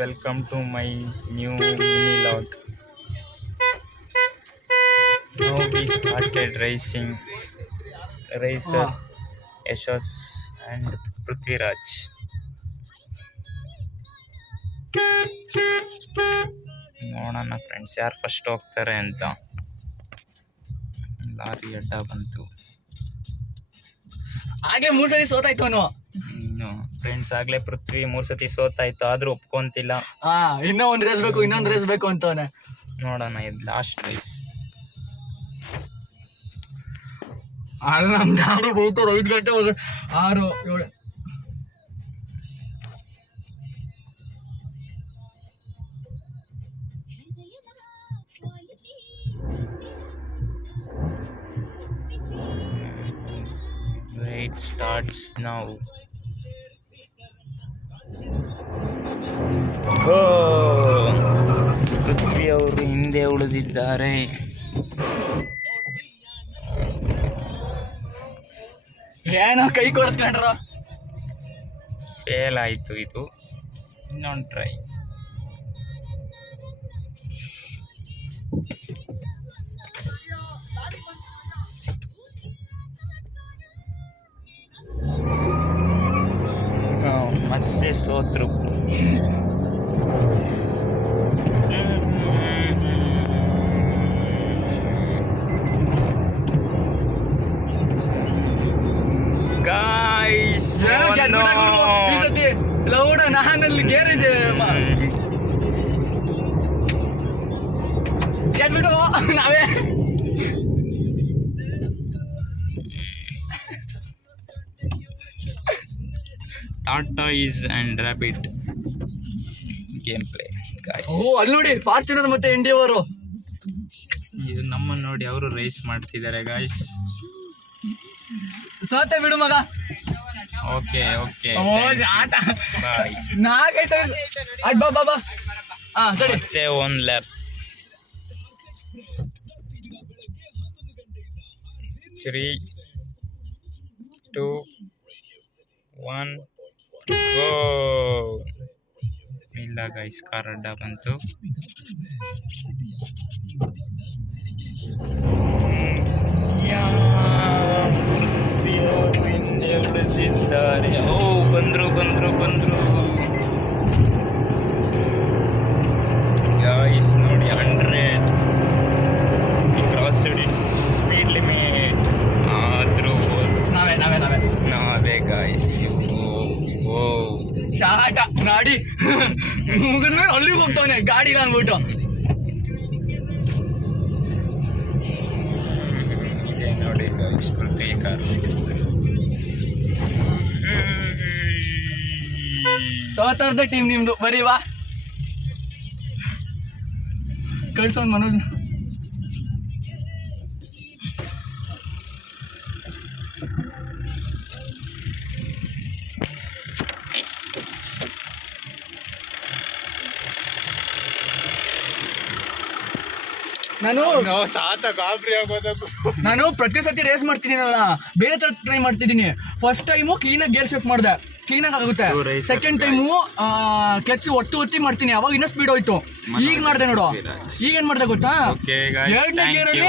welcome to my new mini log. Now we started racer Yashas and Prithviraj. ನೋಡೋಣ friends ಯಾರು first ಹೋಗ್ತಾರೆ ಅಂತ. Lorry ಅಡ್ಡ ಬಂತು. ಹಾಗೆ 3 ಸತಿ ಸೋತಾಯ್ತು ಅವನು. ಫ್ರೆಂಡ್ಸ್ ಆಗ್ಲೇ ಪೃಥ್ವಿ 3 ಸತಿ ಸೋತಾಯ್ತು, ಆದ್ರೂ ಒಪ್ಕೊಂತಿಲ್ಲ. ಇನ್ನೂ ಒಂದು ರೇಸ್ ಬೇಕು, ಇನ್ನೊಂದು ರೇಸ್ ಬೇಕು ಅಂತವನೆ. ನೋಡೋಣ ಇದು ಲಾಸ್ಟ್ ರೇಸ್. ಅದು ನಮ್ಮ ಗಾಡಿ ಹೋಗ್ತಾರೆ 5 ಗಂಟೆ 6 7. It starts now. Go! ಪೃಥ್ವಿ ಅವರು ಹಿಂದೆ ಉಳಿದಿದ್ದಾರೆ. ಏನೋ ಕೈ ಕೊಡ್ಕೊಂಡ್ರ, ಫೇಲ್ ಆಯ್ತು ಇದು. ಇನ್ನೊಂದು ಟ್ರೈ. ಮತ್ತೆ ಸೋತ್ರು. ಗಾಯ್ಸ್ ಲೌಡ ನಾನಲ್ಲಿ ಗ್ಯಾರೇಜ್ ಗೆದ್ಬಿಟ್ಟು ನಾವೇ tortoise and rabbit game play guys. ಅಲ್ಲಿ ನೋಡಿ ಫಾರ್ಚುನರ್ ಮತ್ತೆ ಇಂಡಿಯವರು ಇದು ನಮ್ಮನ್ನು ನೋಡಿ ಅವರು ರೇಸ್ ಮಾಡ್ತಿದ್ದಾರೆ ಗಾಯ್ಸ್. ಸೋತೆ ಬಿಡು ಮಗ. ಓಕೆ ಆಟ ಬಾಯ್. 4 ಆಯ್ತು. ಬಾ ಬಾ ಬಾ. ಮತ್ತೆ ಒಂದು ಲ್ಯಾಪ್. 3 2 1 ಗೋ. ಇಲ್ಲ ಗೈಸ್, ಕಾರ್ ಅಡ್ಡ ಬಂತು. ಹಿಂದೆ ಉಳಿದಿದ್ದಾರೆ. ಬಂದ್ರು ಗಾಯ್ಸ್ ನೋಡಿ 100 ಕ್ರಾಸ್ಡ್ ಇಟ್ಸ್ ಸ್ಪೀಡ್ ಲಿಮಿಟ್. ಆದ್ರೂ ನಾವೇ ಗಾಯ್ಸ್. ಶಾಟ ನಾಡಿ ಮುಗಿದ್ಮೇಲೆ ಅಲ್ಲಿಗೆ ಹೋಗ್ತಾವನೆ ಗಾಡಿ ಅನ್ಬಿಟ್ಟು. ಇದೆ ನೋಡಿ ಗಾಯ್ಸ್ ಪೃಥ್ವಿ ಕಾರ್. ಸೋತರ್ದ ಟೀಮ್ ನಿಮ್ದು. ಬರೀ ವಾ ಕಳ್ಸೋನ್ ಮನೋಜ್. ನಾನು ಪ್ರತಿ ಸತಿ ರೇಸ್ ಮಾಡ್ತಿದ್ದೀನಲ್ಲ, ಬೇರೆ ತರ ಟ್ರೈ ಮಾಡ್ತಿದ್ದೀನಿ. ಫಸ್ಟ್ ಟೈಮು ಕ್ಲೀನಾಗಿ ಗೇರ್ ಶಿಫ್ಟ್ ಮಾಡಿದೆ, ಕ್ಲೀನಾಗಿ ಆಗುತ್ತೆ. ಸೆಕೆಂಡ್ ಟೈಮು ಕ್ಲಚ್ ಒತ್ತಿ ಮಾಡ್ತೀನಿ, ಅವಾಗ ಇನ್ನೂ ಸ್ಪೀಡ್ ಹೋಯ್ತು. ಈಗ ಮಾಡಿದೆ ನೋಡು, ಈಗೇನು ಮಾಡಿದೆ ಗೊತ್ತಾ, 2ನೇ ಗೇರಲ್ಲಿ